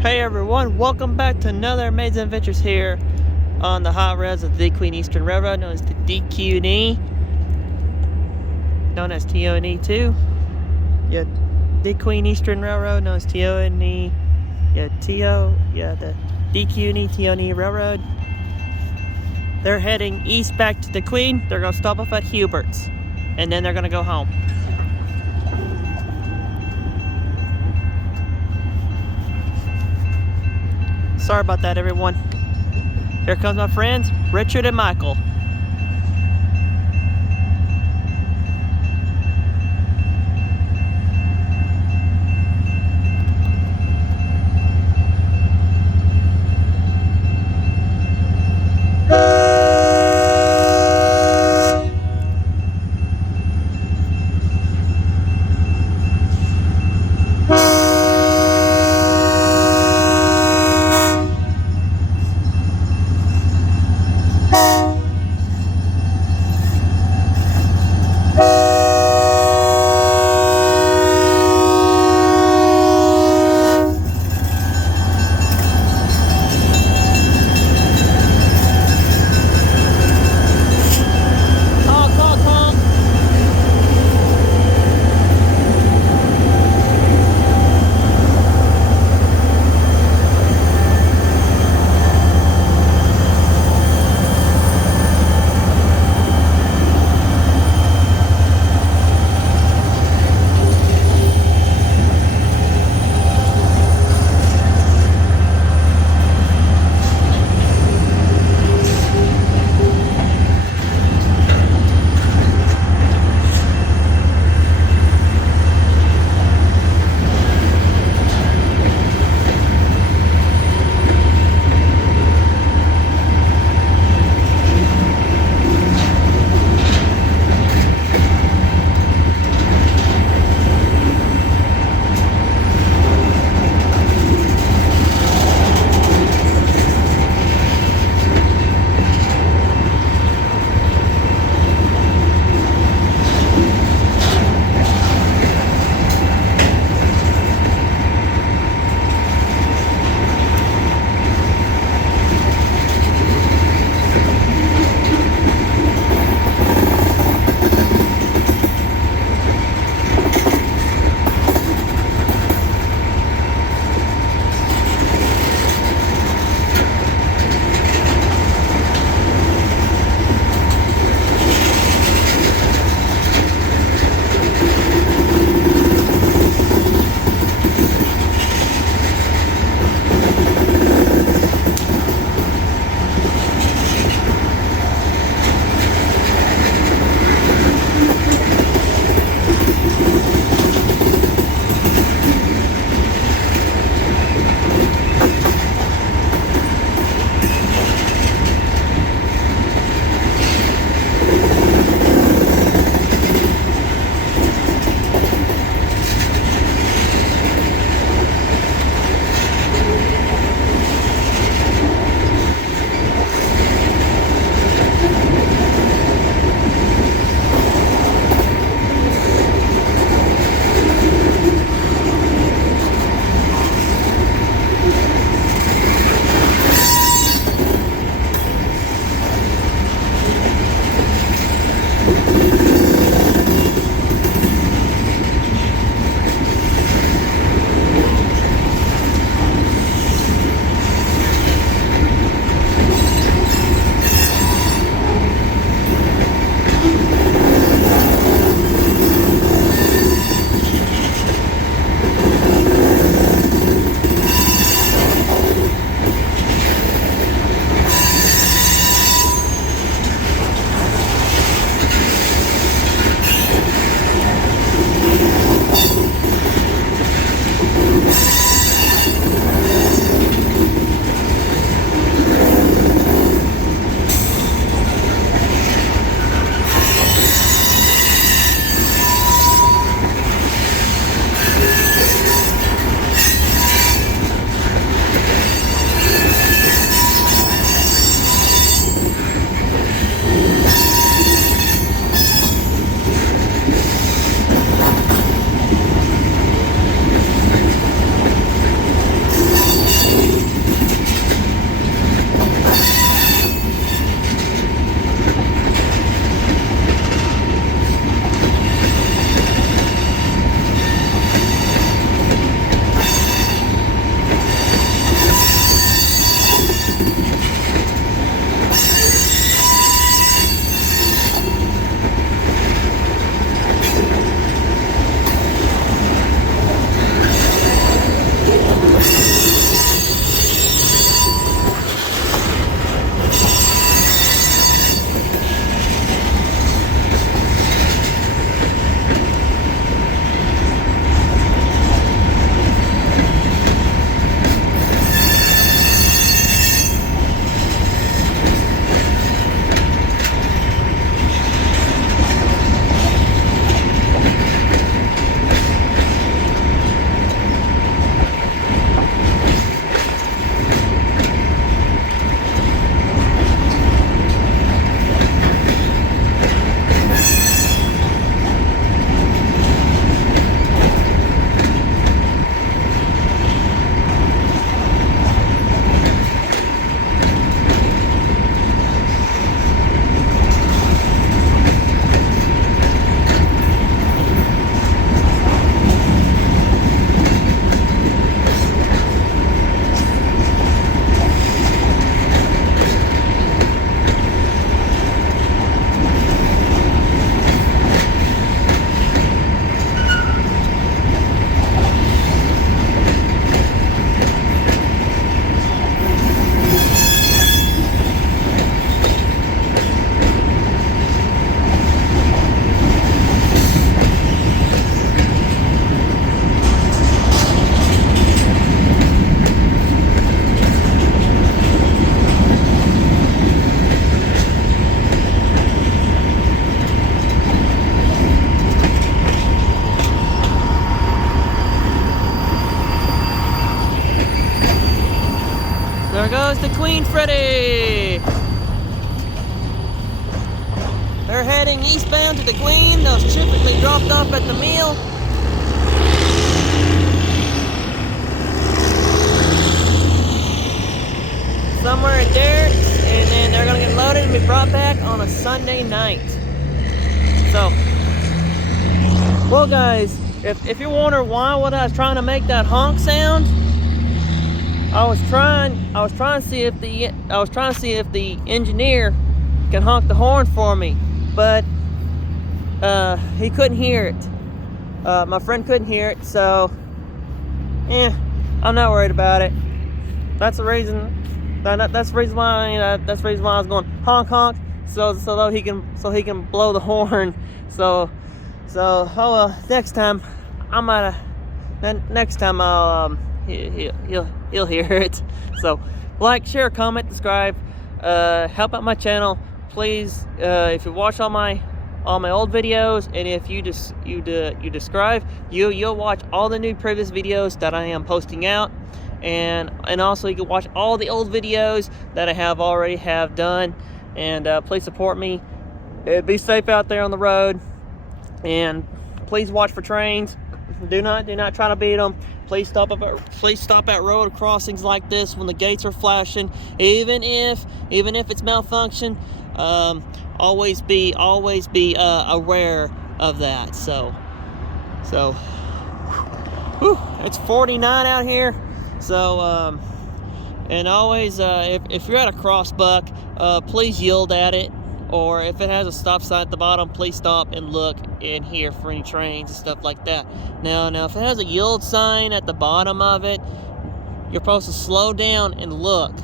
Hey everyone, welcome back to another amazing adventures here on the hot rails of the DeQueen Eastern Railroad, known as the DQE, known as TONE2. Yeah, DeQueen Eastern Railroad, known as TONE. The DQE TONE Railroad. They're heading east back to DeQueen. They're gonna stop off at Hubert's, and then they're gonna go home. Sorry about that, everyone. Here comes my friends, Richard and Michael. goes DeQueen Freddy. They're heading eastbound to DeQueen. Those typically dropped off at the mill. Somewhere at Derek's, and then they're gonna get loaded and be brought back on a Sunday night. So, well guys, if you're wondering why I was trying to make that honk sound, I was trying to see if the engineer can honk the horn for me, but he couldn't hear it. My friend couldn't hear it, so I'm not worried about it. That's the reason. That's the reason why. That's the reason why I was going honk honk, so he can blow the horn. So oh well. Next time I'll he'll hear it. So like, share, comment, subscribe, help out my channel, please. If you watch all my old videos, and if you subscribe, you'll watch all the new previous videos that I am posting out. And also you can watch all the old videos that I already have done. And please support me. Be safe out there on the road, and please watch for trains. Do not try to beat them. Please stop at road crossings like this when the gates are flashing, even if it's malfunction. Always be aware of that. So whew, it's 49 out here. So, and always, if you're at a crossbuck, please yield at it. Or if it has a stop sign at the bottom, please stop and look in here for any trains and stuff like that. Now, if it has a yield sign at the bottom of it, you're supposed to slow down and look.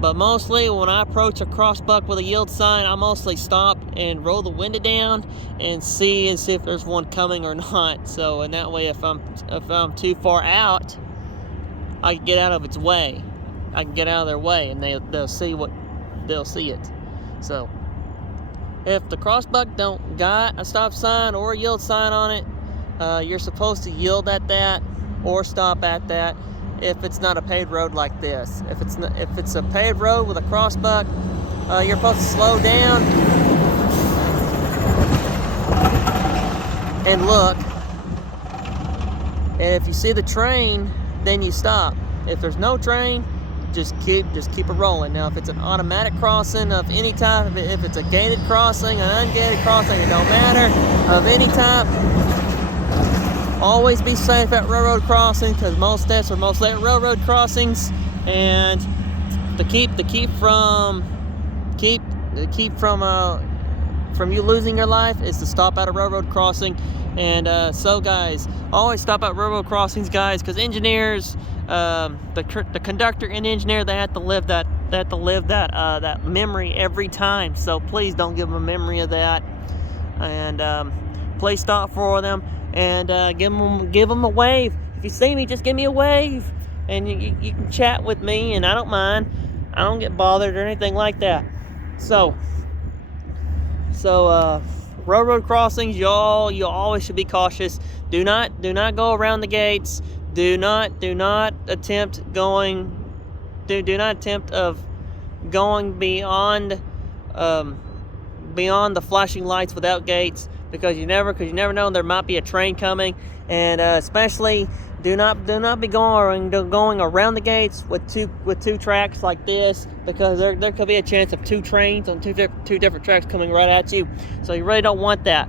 But mostly, when I approach a crossbuck with a yield sign, I mostly stop and roll the window down and see if there's one coming or not. So, and that way, if I'm too far out, I can get out of its way. I can get out of their way, and they'll see it. So, if the crossbuck don't got a stop sign or a yield sign on it, you're supposed to yield at that or stop at that. If it's not a paved road like this, if it's a paved road with a crossbuck, you're supposed to slow down and look. And if you see the train, then you stop. If there's no train, just keep it rolling. Now, if it's an automatic crossing of any type, if it's a gated crossing, an ungated crossing, it don't matter, of any type, always be safe at railroad crossings, because most railroad crossings, and to keep from you losing your life is to stop at a railroad crossing. And so guys, always stop at railroad crossings, guys, because engineers, the conductor and engineer, they have to live that memory every time. So please don't give them a memory of that. And please stop for them and give them a wave. If you see me, just give me a wave, and you can chat with me, and I don't mind. I don't get bothered or anything like that. So railroad crossings, you always should be cautious. Do not go around the gates. Do not attempt going beyond the flashing lights without gates, because you never know, there might be a train coming. And especially do not be going around the gates with two tracks like this, because there could be a chance of two trains on two different tracks coming right at you. So you really don't want that,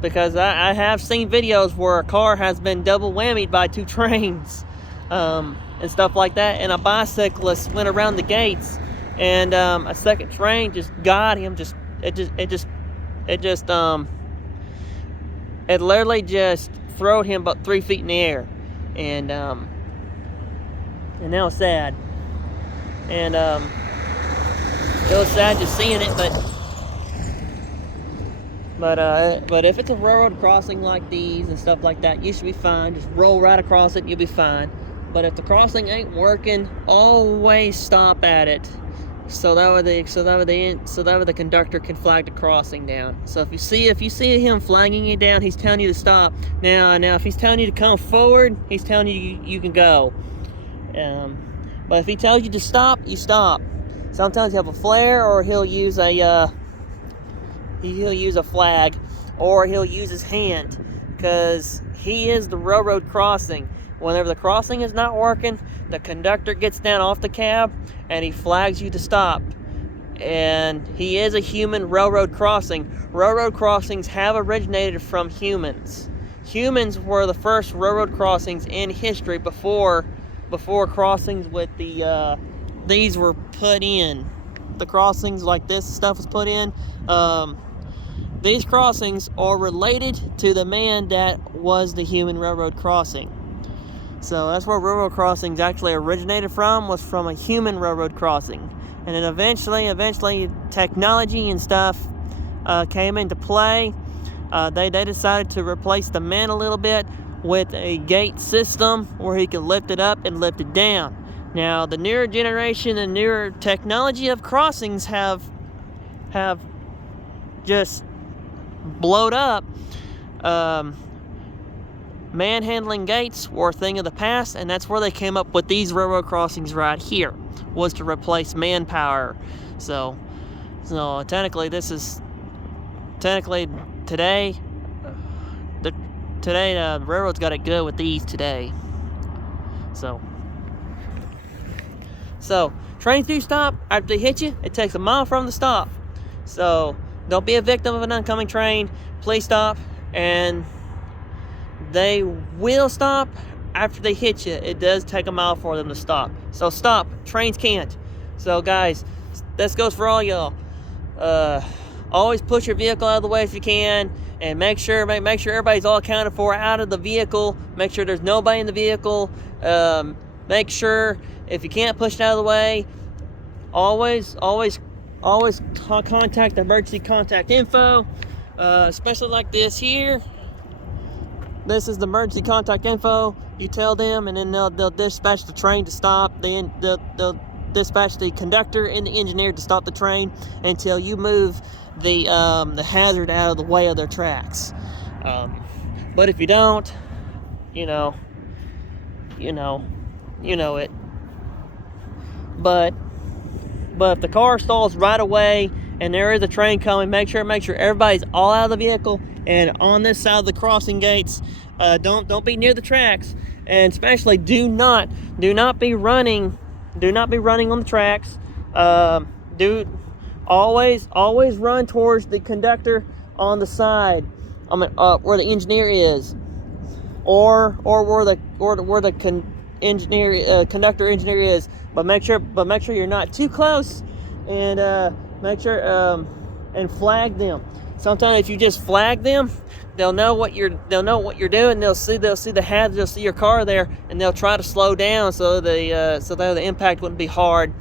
because I have seen videos where a car has been double whammied by two trains, and stuff like that. And a bicyclist went around the gates, and a second train just got him. It literally just throwed him about 3 feet in the air, and that was sad. And it was sad just seeing it, but if it's a railroad crossing like these and stuff like that, you should be fine. Just roll right across it and you'll be fine. But if the crossing ain't working, always stop at it, so that way the conductor can flag the crossing down. So if you see him flagging you down, he's telling you to stop. Now if he's telling you to come forward, he's telling you you can go. But if he tells you to stop, you stop. Sometimes he'll have a flare, or he'll use a flag, or he'll use his hand, because he is the railroad crossing. Whenever the crossing is not working, the conductor gets down off the cab and he flags you to stop. And he is a human railroad crossing. Railroad crossings have originated from humans. Humans were the first railroad crossings in history before crossings with these were put in. The crossings like this stuff was put in. These crossings are related to the man that was the human railroad crossing. So that's where railroad crossings actually originated from, was from a human railroad crossing. And then eventually technology and stuff came into play. They decided to replace the man a little bit with a gate system where he could lift it up and lift it down. Now, the newer generation and newer technology of crossings have just blowed up. Manhandling gates were a thing of the past, and that's where they came up with these railroad crossings right here, was to replace manpower. So technically today the railroad's got it good with these today. So trains do stop after they hit you. It takes a mile from the stop. So don't be a victim of an oncoming train. Please stop, and they will stop after they hit you. It does take a mile for them to stop. So stop. Trains can't. So guys, this goes for all y'all. Always push your vehicle out of the way if you can, and make sure everybody's all accounted for out of the vehicle. Make sure there's nobody in the vehicle. Make sure if you can't push it out of the way, always contact emergency contact info, especially like this here. This is the emergency contact info. You tell them, and then they'll dispatch the train to stop. They'll dispatch the conductor and the engineer to stop the train until you move the hazard out of the way of their tracks. But if you don't, you know it. But if the car stalls right away and there is a train coming, make sure everybody's all out of the vehicle and on this side of the crossing gates. Don't be near the tracks, and especially do not be running on the tracks. Always run towards the conductor on the side, where the engineer is, or where the conductor engineer is. But make sure you're not too close, and make sure and flag them. Sometimes if you just flag them, they'll know what you're doing. They'll see the hazard. They'll see your car there, and they'll try to slow down so that the impact wouldn't be hard.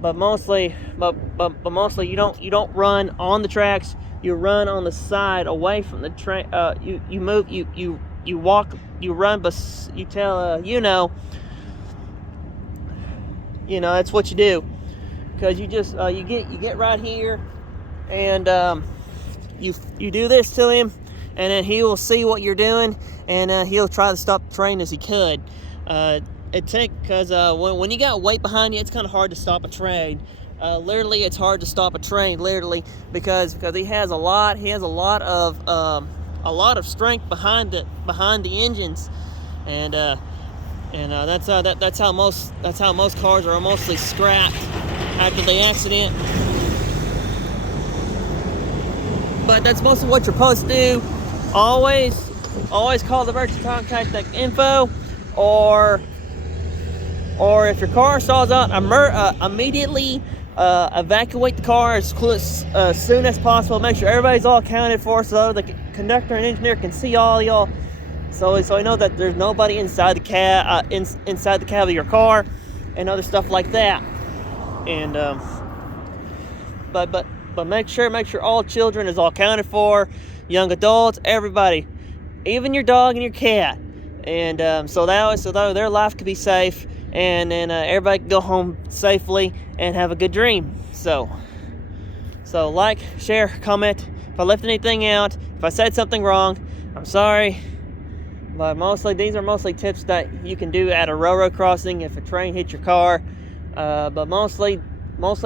But mostly you don't run on the tracks. You run on the side, away from the train. You walk, you run, but you tell that's what you do, because you just you get right here, and you do this to him, and then he will see what you're doing, and he'll try to stop the train as he could. Because when you got weight behind you, it's kind of hard to stop a train. Literally, it's hard to stop a train, literally, because he has a lot of strength behind the engines, and that's how most cars are mostly scrapped after the accident. But that's mostly what you're supposed to do. Always call the emergency contact info, or if your car stalls out, immediately evacuate the car as soon as possible. Make sure everybody's all accounted for, so the conductor and engineer can see all y'all. So I know that there's nobody inside the cab, inside the cab of your car, and other stuff like that. And but make sure all children is all accounted for, young adults, everybody, even your dog and your cat, and so that their life could be safe, and everybody can go home safely and have a good dream. So like, share, comment. If I left anything out, if I said something wrong, I'm sorry. But these are mostly tips that you can do at a railroad crossing if a train hits your car. but mostly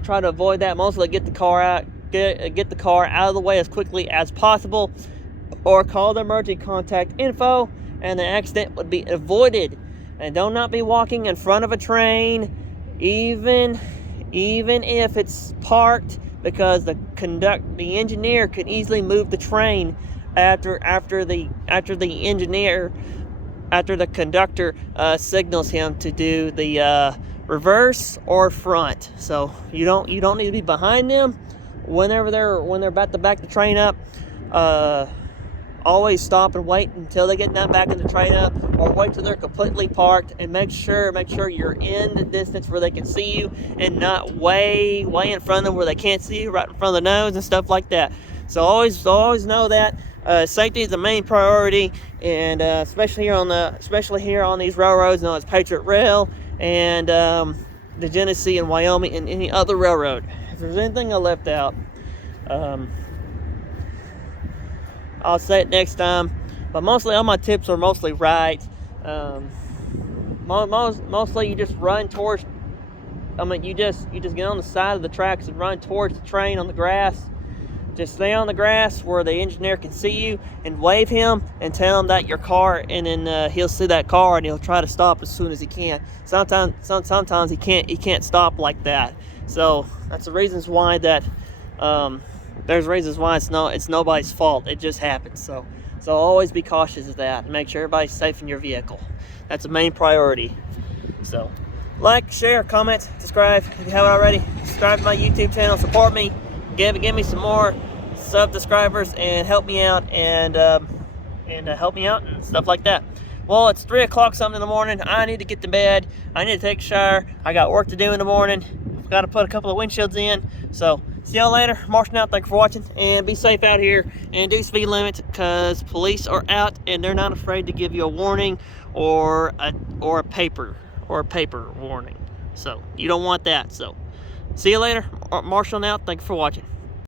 try to avoid that. Mostly get the car out, get the car out of the way as quickly as possible, or call the emergency contact info, and the accident would be avoided. And do not be walking in front of a train, even if it's parked, because the engineer could easily move the train after the conductor signals him to do the reverse or front. So you don't need to be behind them whenever they're about to back the train up. Always stop and wait until they get done backing the train up, or wait till they're completely parked, and make sure you're in the distance where they can see you, and not way in front of them where they can't see you, right in front of the nose and stuff like that. So always know that safety is the main priority, and especially here on these railroads known as Patriot Rail and the Genesee and Wyoming and any other railroad. If there's anything I left out, I'll say it next time. But mostly all my tips are mostly right. Mostly you just run towards. You just get on the side of the tracks and run towards the train on the grass. Just stay on the grass where the engineer can see you, and wave him and tell him that your car, and then he'll see that car and he'll try to stop as soon as he can. Sometimes he can't stop like that. So that's the reasons why that. There's reasons why it's nobody's fault. It just happens. So always be cautious of that, and make sure everybody's safe in your vehicle. That's the main priority. So like, share, comment, subscribe if you haven't already. Subscribe to my YouTube channel. Support me. Give me some more subscribers and help me out and stuff like that. Well, it's 3 o'clock something in the morning. I need to get to bed. I need to take a shower. I got work to do in the morning. I've got to put a couple of windshields in. So see y'all later. Marshing out. Thank you for watching, and be safe out here, and do speed limit, because police are out and they're not afraid to give you a warning or a paper warning. So you don't want that. So see you later. Marshalling out. Thank you for watching.